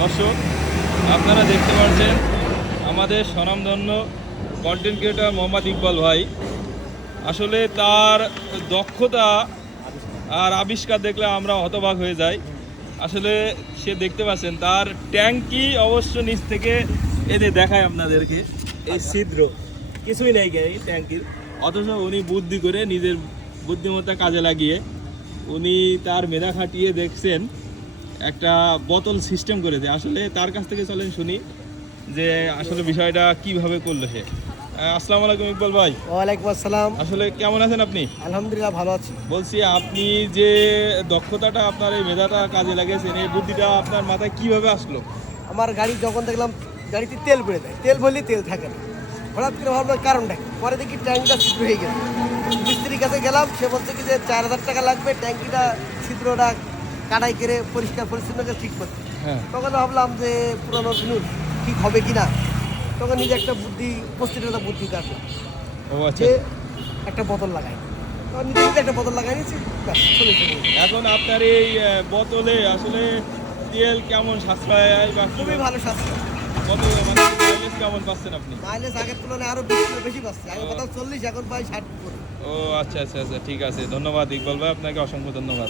দর্শক, আপনারা দেখতে পাচ্ছেন আমাদের স্বনামধন্য কন্টেন্ট ক্রিয়েটর মোহাম্মদ ইকবাল ভাই। আসলে তার দক্ষতা আর আবিষ্কার দেখলে আমরা হতবাক হয়ে যাই। আসলে সে দেখতে পাচ্ছেন তার ট্যাঙ্কি অবশ্য নিচ থেকে এনে দেখায় আপনাদেরকে, এই ছিদ্র কিছুই নেই এই ট্যাঙ্কির, অথচ উনি বুদ্ধি করে নিজের বুদ্ধিমত্তা কাজে লাগিয়ে উনি তার মেধা খাটিয়ে দেখছেন একটা বোতল সিস্টেম করেছে। আসলে তার কাছ থেকে চলেন শুনি যে আসলে বিষয়টা কিভাবে করলো সে। আসসালামু আলাইকুম ইকবাল ভাই। ওয়ালাইকুম আসসালাম। আসলে কেমন আছেন আপনি? আলহামদুলিল্লাহ ভালো আছি। বলছি, আপনি যে দক্ষতাটা, আপনার এই মেধাটা কাজে লাগিয়েছেন, এই বুদ্ধিটা আপনার মাথায় কিভাবে আসলো? আমার গাড়ি যখন দেখলাম গাড়িতে তেল পড়ে দেয়, তেল ভরলে তেল থাকে না, হঠাৎ করে ভাবলাম কারণটা কি। পরে দেখি ট্যাঙ্কিটা ছিদ্র হয়ে গেছে। মিস্ত্রির কাছে গেলাম, সে বলছে কি যে 4,000 টাকা লাগবে ট্যাঙ্কিটা ছিদ্রটা কাটাই করে পরিষ্কার পরিচ্ছন্ন করে ঠিক করতে। হ্যাঁ। তখন ভাবলাম যে পুরোনো জিনিস ঠিক হবে কি না। তখন নিজে একটা বুদ্ধি, উপস্থিত একটা বুদ্ধি কাটলাম ও আচ্ছা। যে একটা বোতল লাগাই। তখন নিজে নিজে একটা বোতল লাগাই নিয়েছি, ব্যাস, চলে চলে গেছে। এখন আপনার এই বোতলে আসলে তেল কেমন সাশ্রয় বা খুবই ভালো স্বাস্থ্য। কত মানে মাইলেজ কেমন পাচ্ছেন আপনি? মাইলেজ আগের তুলনায় আরো 20 কিলো বেশি পাচ্ছে। আগে কোথাও 40, এখন প্রায় 60 করে। ও আচ্ছা আচ্ছা আচ্ছা, ঠিক আছে। ধন্যবাদ ইকবাল ভাই, আপনাকে অসংখ্য ধন্যবাদ।